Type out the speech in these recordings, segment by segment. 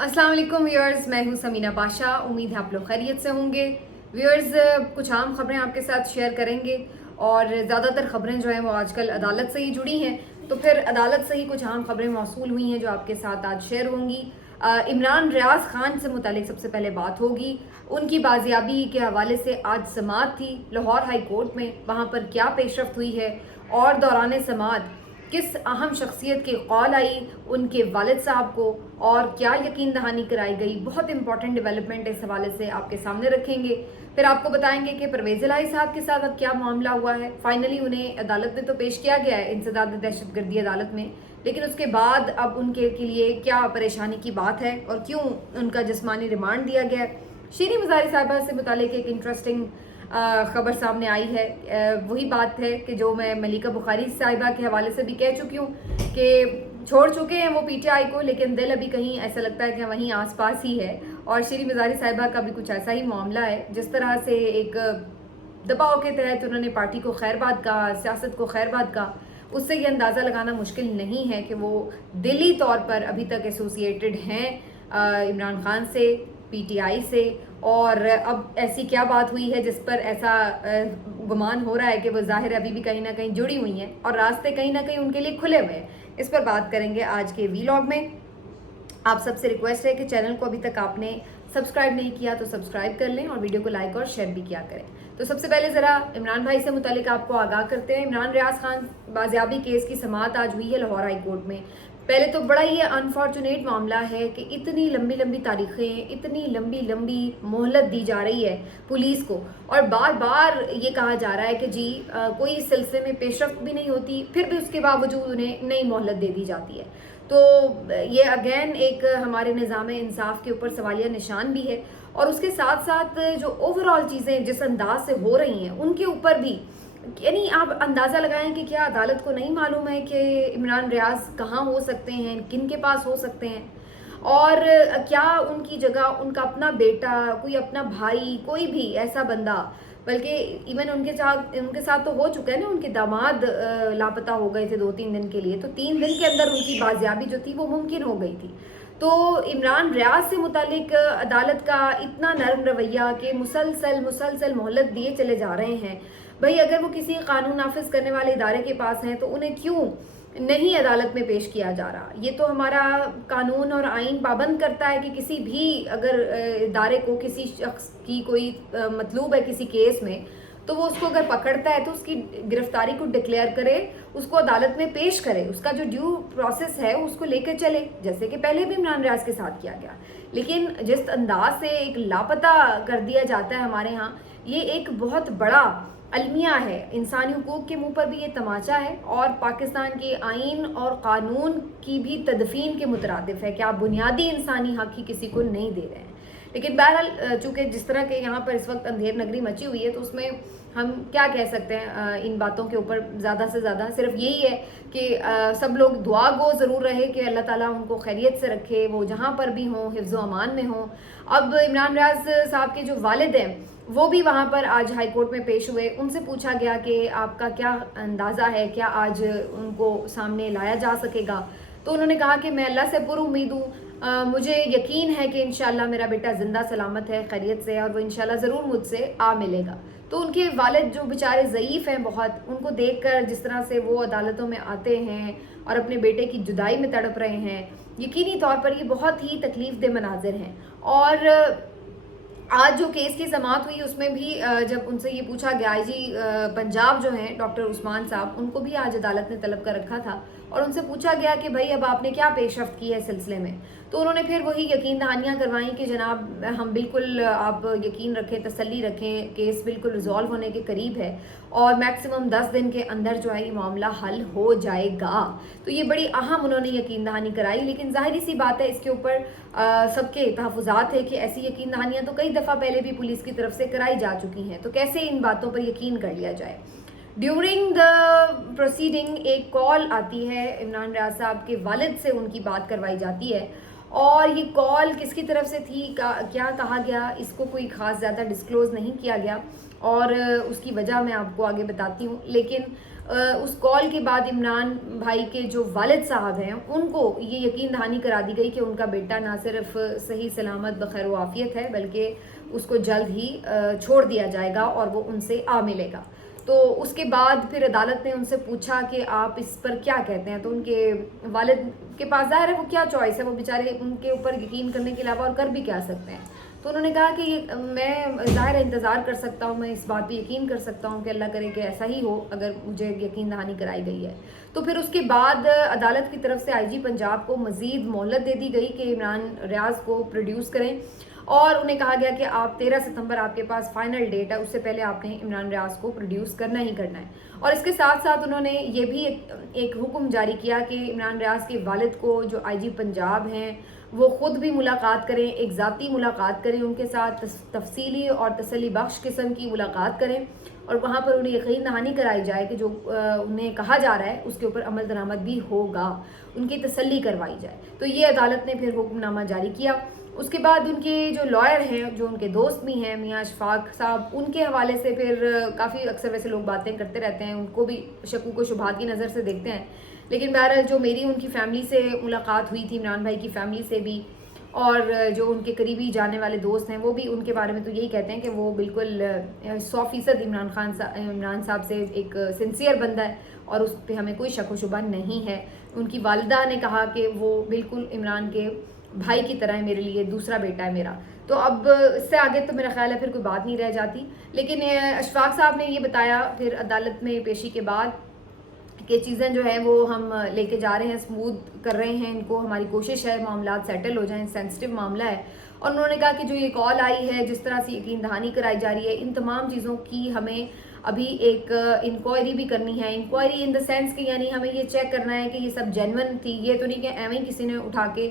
अस्सलाम वालेकुम व्यूअर्स, मैं हूं समीना पाशा। उम्मीद है आप लोग खैरियत से होंगे। व्यूअर्स, कुछ आम खबरें आपके साथ शेयर करेंगे और ज़्यादातर खबरें जो हैं वो आजकल अदालत से ही जुड़ी हैं, तो फिर अदालत से ही कुछ आम खबरें मौसूल हुई हैं जो आपके साथ आज शेयर होंगी। इमरान रियाज खान से मुतालिक सबसे पहले बात होगी। उनकी बाजियाबी के हवाले से आज समाअत थी लाहौर हाई कोर्ट में, वहाँ पर क्या पेशरफ्त हुई है और दौरान समाअत किस अहम शख्सियत की कॉल आई उनके वालिद साहब को और क्या यकीन दहानी कराई गई। बहुत इंपॉर्टेंट डेवलपमेंट इस हवाले से आपके सामने रखेंगे। फिर आपको बताएंगे कि परवेज़ इलाही साहब के साथ अब क्या मामला हुआ है। फाइनली उन्हें अदालत में तो पेश किया गया है इंसदाद दहशतगर्दी अदालत में, लेकिन उसके बाद अब उनके के लिए क्या परेशानी की बात है और क्यों उनका जिस्मानी रिमांड दिया गया है। शीरीन मज़ारी साहिबा से मुतालिक एक इंटरेस्टिंग खबर सामने आई है। वही बात है कि जो मैं मलिका बुखारी साहिबा के हवाले से भी कह चुकी हूँ कि छोड़ चुके हैं वो पीटीआई को, लेकिन दिल अभी कहीं ऐसा लगता है कि वहीं आसपास ही है। और शीरीन मज़ारी साहिबा का भी कुछ ऐसा ही मामला है। जिस तरह से एक दबाव के तहत उन्होंने पार्टी को खैरबाद कहा, सियासत को खैरबाद कहा, उससे ये अंदाज़ा लगाना मुश्किल नहीं है कि वो दिली तौर पर अभी तक एसोसिएटेड हैं इमरान खान से, पीटीआई से। और अब ऐसी क्या बात हुई है जिस पर ऐसा गुमान हो रहा है कि वो ज़ाहिर अभी भी कहीं ना कहीं जुड़ी हुई हैं और रास्ते कहीं ना कहीं उनके लिए खुले हुए हैं। इस पर बात करेंगे आज के वीलॉग में। आप सबसे रिक्वेस्ट है कि चैनल को अभी तक आपने सब्सक्राइब नहीं किया तो सब्सक्राइब कर लें और वीडियो को लाइक और शेयर भी किया करें। तो सबसे पहले ज़रा इमरान भाई से मुतालिक आपको आगाह करते हैं। इमरान रियाज खान बाजियाबी केस की समाअत आज हुई है लाहौर हाई कोर्ट में। पहले तो बड़ा ही अनफॉर्चुनेट मामला है कि इतनी लंबी लंबी तारीखें, इतनी लंबी लंबी मोहलत दी जा रही है पुलिस को और बार बार ये कहा जा रहा है कि जी कोई इस सिलसिले में पेशरफ्त भी नहीं होती, फिर भी उसके बावजूद उन्हें नई मोहलत दे दी जाती है। तो ये अगेन एक हमारे निज़ाम इंसाफ के ऊपर सवालिया निशान भी है और उसके साथ साथ जो ओवरऑल चीज़ें जिस अंदाज से हो रही हैं उनके ऊपर भी, यानी आप अंदाज़ा लगाएं कि क्या अदालत को नहीं मालूम है कि इमरान रियाज कहाँ हो सकते हैं, किन के पास हो सकते हैं, और क्या उनकी जगह उनका अपना बेटा, कोई अपना भाई, कोई भी ऐसा बंदा, बल्कि इवन उनके साथ तो हो चुका है ना, उनके दामाद लापता हो गए थे 2-3 दिन के लिए, तो 3 दिन के अंदर उनकी बाजियाबी जो थी वो मुमकिन हो गई थी। तो इमरान रियाज से मुतालिक अदालत का इतना नरम रवैया कि मुसलसल मोहलत दिए चले जा रहे हैं। भाई अगर वो किसी कानून नाफिज करने वाले इदारे के पास हैं तो उन्हें क्यों नहीं अदालत में पेश किया जा रहा। ये तो हमारा कानून और आइन पाबंद करता है कि किसी भी अगर इदारे को किसी शख्स की कोई मतलूब है किसी केस में, तो वो उसको अगर पकड़ता है तो उसकी गिरफ्तारी को डिक्लेयर करे, उसको अदालत में पेश करे, उसका जो ड्यू प्रोसेस है उसको लेकर चले, जैसे कि पहले भी इमरान रियाज के साथ किया गया। लेकिन जिस अंदाज से एक लापता कर दिया जाता है हमारे यहाँ, ये एक बहुत बड़ा अलमिया है। इंसानी हुकूक के मुंह पर भी ये तमाचा है और पाकिस्तान के आइन और कानून की भी तदफीन के मुतरादिफ है कि आप बुनियादी इंसानी हक ही किसी को नहीं दे रहे हैं। लेकिन बहरहाल चूँकि जिस तरह के यहाँ पर इस वक्त अंधेर नगरी मची हुई है, तो उसमें हम क्या कह सकते हैं इन बातों के ऊपर ज़्यादा से ज़्यादा सिर्फ यही है कि सब लोग दुआ गो ज़रूर रहे कि अल्लाह ताला उनको खैरियत से रखे, वो जहाँ पर भी हों हिफ्ज़ व अमान में हों। अब इमरान रियाज साहब के जो वालिद हैं वो भी वहाँ पर आज हाई कोर्ट में पेश हुए। उनसे पूछा गया कि आपका क्या अंदाज़ा है, क्या आज उनको सामने लाया जा सकेगा। तो उन्होंने कहा कि मैं अल्लाह से पुरुम्मीद हूँ, मुझे यकीन है कि इंशाल्लाह मेरा बेटा ज़िंदा सलामत है, खैरियत से, और वो इंशाल्लाह ज़रूर मुझसे आ मिलेगा। तो उनके वालिद जो बेचारे ज़ईफ़ हैं बहुत, उनको देखकर जिस तरह से वो अदालतों में आते हैं और अपने बेटे की जुदाई में तड़प रहे हैं, यकीनी तौर पर ये बहुत ही तकलीफ़ दे मनाजिर हैं। और आज जो केस की समाअत हुई उसमें भी जब उनसे ये पूछा गया, आईजी पंजाब जो हैं डॉक्टर उस्मान साहब, उनको भी आज अदालत ने तलब कर रखा था और उनसे पूछा गया कि भाई अब आपने क्या पेशरफ्त की है इस सिलसिले में। तो उन्होंने फिर वही यकीन दहानियाँ करवाई कि जनाब हम बिल्कुल, आप यकीन रखें, तसल्ली रखें, केस बिल्कुल रिजॉल्व होने के करीब है और मैक्सिमम 10 दिन के अंदर जो है ये मामला हल हो जाएगा। तो ये बड़ी अहम उन्होंने यकीन दहानी कराई। लेकिन जाहिर सी बात है इसके ऊपर सबके तहफ़्फ़ुज़ात है कि ऐसी यकीन दहानियाँ तो कई दफ़ा पहले भी पुलिस की तरफ से कराई जा चुकी हैं, तो कैसे इन बातों पर यकीन कर लिया जाए। ड्यूरिंग द प्रोसीडिंग एक कॉल आती है, इमरान रियाज साहब के वालिद से उनकी बात करवाई जाती है और ये कॉल किसकी तरफ से थी, क्या कहा गया, इसको कोई ख़ास ज़्यादा डिस्क्लोज़ नहीं किया गया और उसकी वजह मैं आपको आगे बताती हूँ। लेकिन اس کال کے بعد عمران بھائی کے جو والد صاحب ہیں ان کو یہ یقین دہانی کرا دی گئی کہ ان کا بیٹا نہ صرف صحیح سلامت بخیر و عافیت ہے بلکہ اس کو جلد ہی چھوڑ دیا جائے گا اور وہ ان سے آ ملے گا. تو اس کے بعد پھر عدالت نے ان سے پوچھا کہ آپ اس پر کیا کہتے ہیں. تو ان کے والد کے پاس ظاہر ہے وہ کیا چوائس ہے, وہ بیچارے ان کے اوپر یقین کرنے کے علاوہ اور کر بھی کیا سکتے ہیں. تو انہوں نے کہا کہ میں ظاہر انتظار کر سکتا ہوں, میں اس بات پہ یقین کر سکتا ہوں کہ اللہ کرے کہ ایسا ہی ہو اگر مجھے یقین دہانی کرائی گئی ہے. تو پھر اس کے بعد عدالت کی طرف سے IG پنجاب کو مزید مہلت دے دی گئی کہ عمران ریاض کو پروڈیوس کریں, اور انہیں کہا گیا کہ آپ 13 ستمبر آپ کے پاس فائنل ڈیٹ ہے, اس سے پہلے آپ نے عمران ریاض کو پروڈیوس کرنا ہی کرنا ہے. اور اس کے ساتھ ساتھ انہوں نے یہ بھی ایک حکم جاری کیا کہ عمران ریاض کے والد کو جو IG پنجاب ہیں وہ خود بھی ملاقات کریں, ایک ذاتی ملاقات کریں, ان کے ساتھ تفصیلی اور تسلی بخش قسم کی ملاقات کریں اور وہاں پر انہیں یقین دہانی کرائی جائے کہ جو انہیں کہا جا رہا ہے اس کے اوپر عمل درآمد بھی ہوگا, ان کی تسلی کروائی جائے. تو یہ عدالت نے پھر حکم نامہ جاری کیا. اس کے بعد ان کے جو لائر ہیں, جو ان کے دوست بھی ہیں میاں اشفاق صاحب, ان کے حوالے سے پھر کافی اکثر ویسے لوگ باتیں کرتے رہتے ہیں, ان کو بھی شکوک و شبہات کی نظر سے دیکھتے ہیں. لیکن بہرحال جو میری ان کی فیملی سے ملاقات ہوئی تھی, عمران بھائی کی فیملی سے بھی, اور جو ان کے قریبی جانے والے دوست ہیں وہ بھی ان کے بارے میں تو یہی کہتے ہیں کہ وہ بالکل 100% عمران صاحب سے ایک سنسیئر بندہ ہے اور اس پہ ہمیں کوئی شک و شبہ نہیں ہے. ان کی والدہ نے کہا کہ وہ بالکل عمران کے بھائی کی طرح ہے میرے لیے, دوسرا بیٹا ہے میرا. تو اب اس سے آگے تو میرا خیال ہے پھر کوئی بات نہیں رہ جاتی. لیکن اشفاق صاحب نے یہ بتایا پھر عدالت میں پیشی کے بعد کہ چیزیں جو ہیں وہ ہم لے کے جا رہے ہیں, اسموتھ کر رہے ہیں ان کو, ہماری کوشش ہے معاملات سیٹل ہو جائیں, سینسٹیو معاملہ ہے. اور انہوں نے کہا کہ جو یہ کال آئی ہے, جس طرح سے یقین دہانی کرائی جا رہی ہے, ان تمام چیزوں کی ہمیں ابھی ایک انکوائری بھی کرنی ہے. انکوائری ان دا سینس کہ یعنی ہمیں یہ چیک کرنا ہے کہ یہ سب جینون تھی, یہ تو نہیں کہ ایویں کسی نے اٹھا کے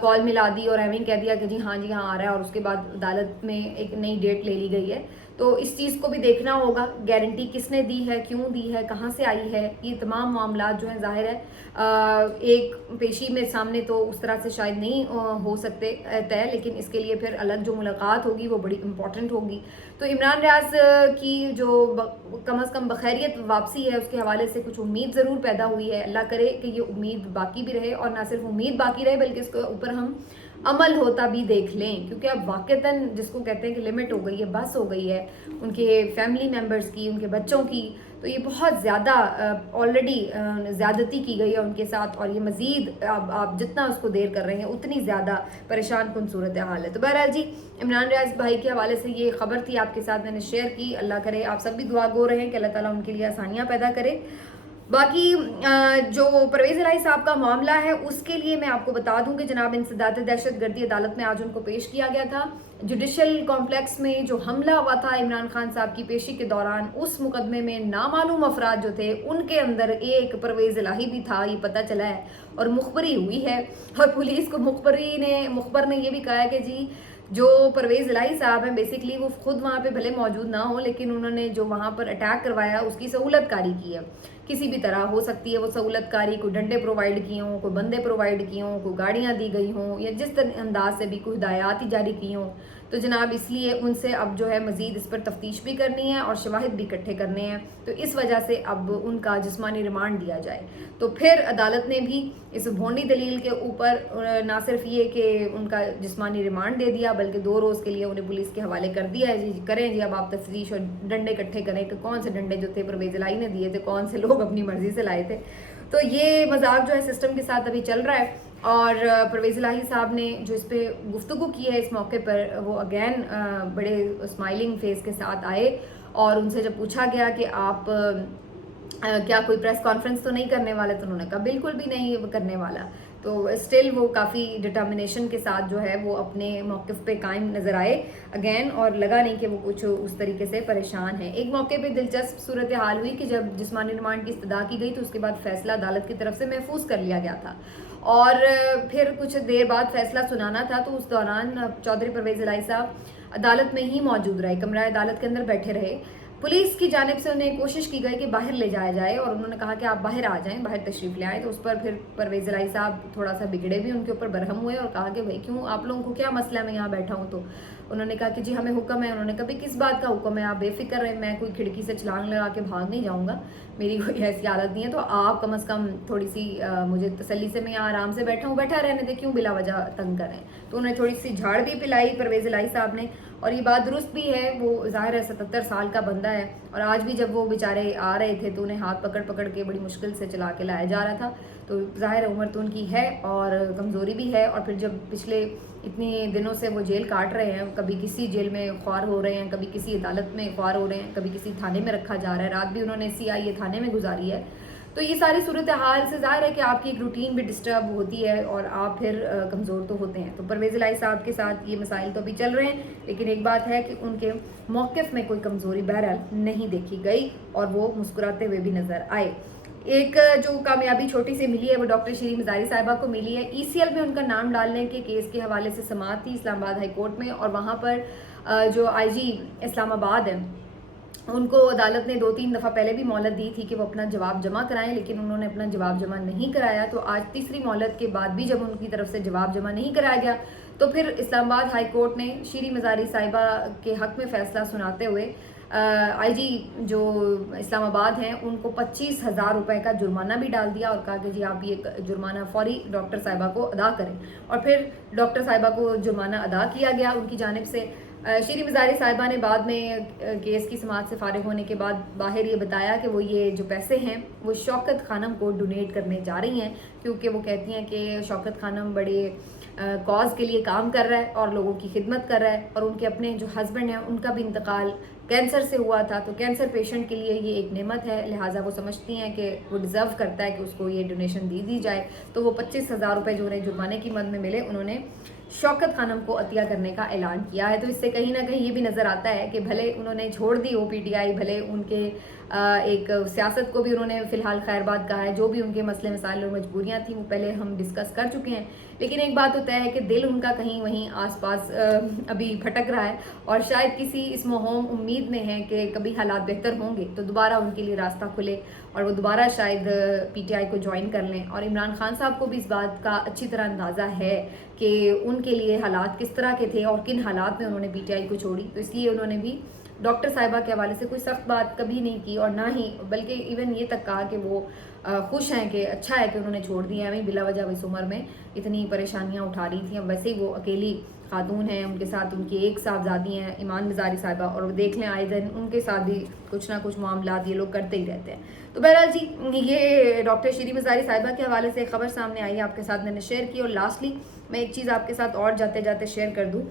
کال ملا دی اور ایویں کہہ دیا کہ جی ہاں آ رہا ہے, اور اس کے بعد عدالت میں ایک نئی ڈیٹ لے لی گئی ہے. تو اس چیز کو بھی دیکھنا ہوگا, گارنٹی کس نے دی ہے, کیوں دی ہے, کہاں سے آئی ہے. یہ تمام معاملات جو ہیں ظاہر ہے ایک پیشی میں سامنے تو اس طرح سے شاید نہیں ہو سکتے طے, لیکن اس کے لیے پھر الگ جو ملاقات ہوگی وہ بڑی امپورٹنٹ ہوگی. تو عمران ریاض کی جو کم از کم بخیریت واپسی ہے اس کے حوالے سے کچھ امید ضرور پیدا ہوئی ہے. اللہ کرے کہ یہ امید باقی بھی رہے, اور نہ صرف امید باقی رہے بلکہ اس کے اوپر ہم عمل ہوتا بھی دیکھ لیں, کیونکہ اب واقعتاً جس کو کہتے ہیں کہ لمٹ ہو گئی ہے, بس ہو گئی ہے ان کے فیملی ممبرز کی, ان کے بچوں کی. تو یہ بہت زیادہ آلریڈی زیادتی کی گئی ہے ان کے ساتھ, اور یہ مزید آپ جتنا اس کو دیر کر رہے ہیں اتنی زیادہ پریشان کن صورت حال ہے. تو بہرحال جی عمران ریاض بھائی کے حوالے سے یہ خبر تھی, آپ کے ساتھ میں نے شیئر کی. اللہ کرے آپ سب بھی دعا گو رہے ہیں کہ اللہ تعالیٰ ان کے لیے آسانیاں پیدا کرے. باقی جو پرویز الہی صاحب کا معاملہ ہے اس کے لیے میں آپ کو بتا دوں کہ جناب انسداد دہشت گردی عدالت میں آج ان کو پیش کیا گیا تھا. جوڈیشل کمپلیکس میں جو حملہ ہوا تھا عمران خان صاحب کی پیشی کے دوران, اس مقدمے میں نامعلوم افراد جو تھے ان کے اندر ایک پرویز الہی بھی تھا, یہ پتہ چلا ہے, اور مخبری ہوئی ہے. اور پولیس کو مخبر نے یہ بھی کہا ہے کہ جی جو پرویز الہی صاحب ہیں بیسکلی وہ خود وہاں پہ بھلے موجود نہ ہوں, لیکن انہوں نے جو وہاں پر اٹیک کروایا اس کی سہولت کاری کی ہے. کسی بھی طرح ہو سکتی ہے وہ سہولت کاری, کوئی ڈنڈے پرووائڈ کیے ہوں, کوئی بندے پرووائڈ کیے ہوں, کوئی گاڑیاں دی گئی ہوں, یا جس انداز سے بھی کوئی ہدایات ہی جاری کی ہوں. تو جناب اس لیے ان سے اب جو ہے مزید اس پر تفتیش بھی کرنی ہے اور شواہد بھی اکٹھے کرنے ہیں. تو اس وجہ سے اب ان کا جسمانی ریمانڈ دیا جائے. تو پھر عدالت نے بھی اس بھونڈی دلیل کے اوپر نہ صرف یہ کہ ان کا جسمانی ریمانڈ دے دیا بلکہ 2 روز کے لیے انہیں پولیس کے حوالے کر دیا ہے. جی کریں جی اب آپ تفتیش اور ڈنڈے اکٹھے کریں کہ کون سے ڈنڈے جو تھے پرویز الہی نے دیے تھے, کون سے لوگ اپنی مرضی سے لائے تھے. تو یہ مذاق جو ہے سسٹم کے ساتھ ابھی چل رہا ہے. اور پرویز الہی صاحب نے جو اس پہ گفتگو کی ہے اس موقع پر, وہ اگین بڑے اسمائلنگ فیس کے ساتھ آئے, اور ان سے جب پوچھا گیا کہ آپ کیا کوئی پریس کانفرنس تو نہیں کرنے والے, تو انہوں نے کہا بالکل بھی نہیں کرنے والا. تو اسٹل وہ کافی ڈٹرمنیشن کے ساتھ جو ہے وہ اپنے موقف پہ قائم نظر آئے اگین, اور لگا نہیں کہ وہ کچھ اس طریقے سے پریشان ہیں. ایک موقع پہ دلچسپ صورتحال ہوئی کہ جب جسمانی ریمانڈ کی استدعا کی گئی تو اس کے بعد فیصلہ عدالت کی طرف سے محفوظ کر لیا گیا تھا, اور پھر کچھ دیر بعد فیصلہ سنانا تھا. تو اس دوران چودھری پرویز الہی صاحب عدالت میں ہی موجود رہے, کمرہ عدالت کے اندر بیٹھے رہے. पुलिस की जानिब से उन्हें कोशिश की गई कि बाहर ले जाया जाए और उन्होंने कहा कि आप बाहर आ जाएं, बाहर तशरीफ़ ले आएँ। तो उस पर फिर परवेज़ इलाही साहब थोड़ा सा बिगड़े भी, उनके ऊपर बरहम हुए और कहा कि भाई क्यों, आप लोगों को क्या मसला है, मैं यहाँ बैठा हूँ। तो उन्होंने कहा कि जी हमें हुक्म है। उन्होंने कहा किस बात का हुक्म है, आप बेफिक्र रहें, मैं कोई खिड़की से छलांग लगा के भाग नहीं जाऊँगा, मेरी कोई ऐसी हालत नहीं है, तो आप कम से कम थोड़ी सी मुझे तसल्ली से, मैं यहाँ आराम से बैठा हूँ, बैठा रहने दे, क्यों बिला वजह तंग करें। तो उन्हें थोड़ी सी झाड़ भी पिलाई परवेज़ इलाही साहब ने, और ये बात दुरुस्त भी है। वो ज़ाहिर है 77 साल का बंदा है, और आज भी जब वो बेचारे आ रहे थे तो उन्हें हाथ पकड़ पकड़ के बड़ी मुश्किल से चला के लाया जा रहा था। तो ज़ाहिर है उम्र तो उनकी है और कमज़ोरी भी है, और फिर जब पिछले इतने दिनों से वो जेल काट रहे हैं, कभी किसी जेल में ख्वार हो रहे हैं, कभी किसी अदालत में ख्वार हो रहे हैं, कभी किसी थाने में रखा जा रहा है, रात भी उन्होंने CIA थाने में गुजारी है। तो ये सारी सूरत हाल से ज़ाहिर है कि आपकी एक रूटीन भी डिस्टर्ब होती है और आप फिर कमज़ोर तो होते हैं। तो परवेज़ इलाही साहब के साथ ये मसाइल तो अभी चल रहे हैं, लेकिन एक बात है कि उनके मौक़िफ़ में कोई कमज़ोरी बहरहाल नहीं देखी गई और वो मुस्कुराते हुए भी नज़र आए। एक जो कामयाबी छोटी सी मिली है वो डॉक्टर शीरी मज़ारी साहिबा को मिली है। ECL में उनका नाम डालने के केस के हवाले से समाअत थी इस्लामाबाद हाई कोर्ट में, और वहाँ पर जो IG इस्लामाबाद है उनको अदालत ने 2-3 दफ़ा पहले भी मोहलत दी थी कि वो अपना जवाब जमा कराएं, लेकिन उन्होंने अपना जवाब जमा नहीं कराया। तो आज तीसरी मोहलत के बाद भी जब उनकी तरफ से जवाब जमा नहीं कराया गया, तो फिर इस्लामाबाद हाई कोर्ट ने शीरी मज़ारी साहिबा के हक़ में फ़ैसला सुनाते हुए IG जो इस्लामाबाद हैं उनको 25,000 रुपये का जुर्माना भी डाल दिया और कहा कि जी आप ये जुर्माना फ़ौरी डॉक्टर साहिबा को अदा करें। और फिर डॉक्टर साहिबा को जुर्माना अदा किया गया उनकी जानिब से। शीरी मज़ारी साहिबा ने बाद में केस की समाअत से फारिग होने के बाद बाहर ये बताया कि वो ये जो पैसे हैं वो शौकत खानम को डोनेट करने जा रही हैं, क्योंकि वो कहती हैं कि शौकत खानम बड़े कॉज के लिए काम कर रहा है और लोगों की खिदमत कर रहा है, और उनके अपने जो हस्बैंड हैं उनका भी इंतकाल कैंसर से हुआ था। तो कैंसर पेशेंट के लिए ये एक नेमत है, लिहाजा वो समझती हैं कि वो डिज़र्व करता है कि उसको ये डोनेशन दी जाए। तो वो 25,000 रुपये जो उन्हें जुर्माने की मद में मिले, उन्होंने शौकत खानम को अतिया करने का ऐलान किया है। तो इससे कहीं ना कहीं ये भी नज़र आता है कि भले उन्होंने छोड़ दी हो PTI, भले उनके एक सियासत को भी उन्होंने फ़िलहाल खैरबाद कहा है, जो भी उनके मसले मसाइल और मजबूरियाँ थी वो पहले हम डिस्कस कर चुके हैं, लेकिन एक बात तो तय है कि दिल उनका कहीं वहीं आसपास अभी भटक रहा है, और शायद किसी इस मोहम उम्मीद में है कि कभी हालात बेहतर होंगे तो दोबारा उनके लिए रास्ता खुले और वो दोबारा शायद PTI को ज्वाइन कर लें। और इमरान खान साहब को भी इस बात का अच्छी तरह अंदाज़ा है कि उनके लिए हालात किस तरह के थे और किन हालात में उन्होंने PTI को छोड़ी, तो इसलिए उन्होंने भी डॉक्टर साहिबा के हवाले से कोई सख्त बात कभी नहीं की, और ना ही बल्कि इवन ये तक कहा कि वो खुश हैं कि अच्छा है कि उन्होंने छोड़ दिया है। बिला वजह इस उम्र में इतनी परेशानियां उठा रही थी, अब वैसे ही वो अकेली खातून हैं, उनके साथ उनकी एक साहबजादी हैं ईमान मज़ारी साहिबा, और देख लें आए दिन उनके साथ भी कुछ ना कुछ मामला ये लोग करते ही रहते हैं। तो बहरहाल जी ये डॉक्टर शीरी मज़ारी साहिबा के हवाले से खबर सामने आई, आपके साथ मैंने शेयर की। और लास्टली मैं एक चीज़ आपके साथ और जाते जाते शेयर कर दूँ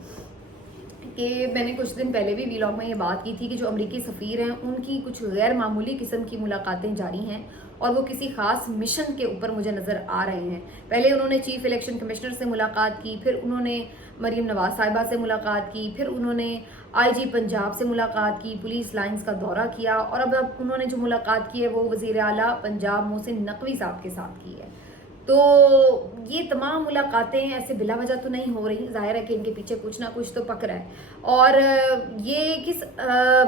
कि मैंने कुछ दिन पहले भी व्लॉग में ये बात की थी कि जो अमरीकी सफ़ीर हैं उनकी कुछ गैर मामूली किस्म की मुलाकातें जारी हैं, और वो किसी ख़ास मिशन के ऊपर मुझे नज़र आ रहे हैं। पहले उन्होंने चीफ़ इलेक्शन कमिश्नर से मुलाकात की, फिर उन्होंने मरीम नवाज़ साहिबा से मुलाकात की, फिर उन्होंने IG पंजाब से मुलाकात की, पुलिस लाइन्स का दौरा किया, और अब उन्होंने जो मुलाकात की है वो वज़ीर आला पंजाब मोहसिन नकवी साहब के साथ की है। तो ये तमाम मुलाकातें ऐसे बिला वजह तो नहीं हो रही, जाहिर है कि इनके पीछे कुछ ना कुछ तो पक रहा है, और ये किस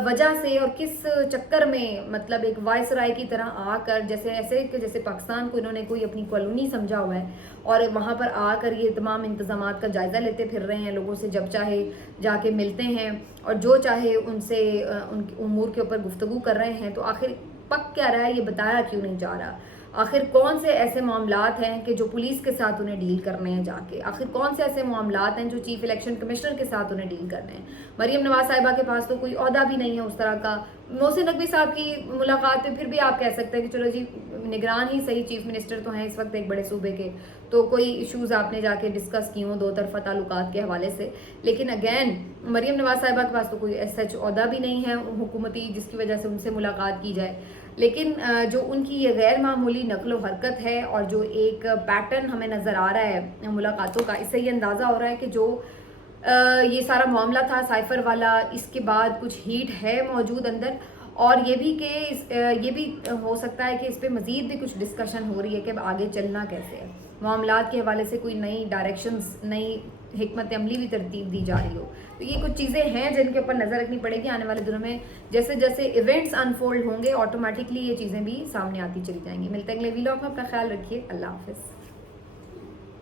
वजह से और किस चक्कर में, मतलब एक वायसराय की तरह आकर जैसे ऐसे कि जैसे पाकिस्तान को इन्होंने कोई अपनी कॉलोनी समझा हुआ है, और वहाँ पर आकर ये तमाम इंतज़ामात का जायज़ा लेते फिर रहे हैं, लोगों से जब चाहे जाके मिलते हैं और जो चाहे उनसे उनके उमूर के ऊपर गुफ्तगू कर रहे हैं। तो आखिर पक क्या रहा है, ये बताया क्यों नहीं जा रहा? आखिर कौन से ऐसे मामलात हैं कि जो पुलिस के साथ उन्हें डील करने हैं जाके? आखिर कौन से ऐसे मामलात हैं जो चीफ इलेक्शन कमिश्नर के साथ उन्हें डील करने हैं? मरीम नवाज साहिबा के पास तो कोई ओहदा भी नहीं है उस तरह का। मोहसिन नकवी साहब की मुलाकात पे फिर भी आप कह सकते हैं कि चलो जी निगरान ही सही, चीफ मिनिस्टर तो हैं इस वक्त एक बड़े सूबे के, तो कोई इशूज़ आपने जाके डिस्कस किए हों दो तरफा ताल्लुकात के हवाले से। लेकिन अगैन मरीम नवाज साहिबा के पास तो कोई सच ओहदा भी नहीं है हुकूमती जिसकी वजह से उनसे मुलाकात की जाए। लेकिन जो उनकी ये गैर मामूली नकलो हरकत है और जो एक पैटर्न हमें नज़र आ रहा है मुलाकातों का, इससे ये अंदाज़ा हो रहा है कि जो ये सारा मामला था साइफर वाला, इसके बाद कुछ हीट है मौजूद अंदर, और ये भी कि ये भी हो सकता है कि इस पर मज़ीद भी कुछ डिस्कशन हो रही है कि अब आगे चलना कैसे है। मामलात के हवाले से कोई नई डायरेक्शंस, नई حکمت عملی بھی ترتیب دی جا رہی ہو. تو یہ کچھ چیزیں ہیں جن کے اوپر نظر رکھنی پڑے گی. آنے والے دنوں میں جیسے جیسے ایونٹس انفولڈ ہوں گے آٹومیٹکلی یہ چیزیں بھی سامنے آتی چلی جائیں گی. ملتے ہیں اگلے ویلاگ میں. اپنا خیال رکھیے. اللہ حافظ.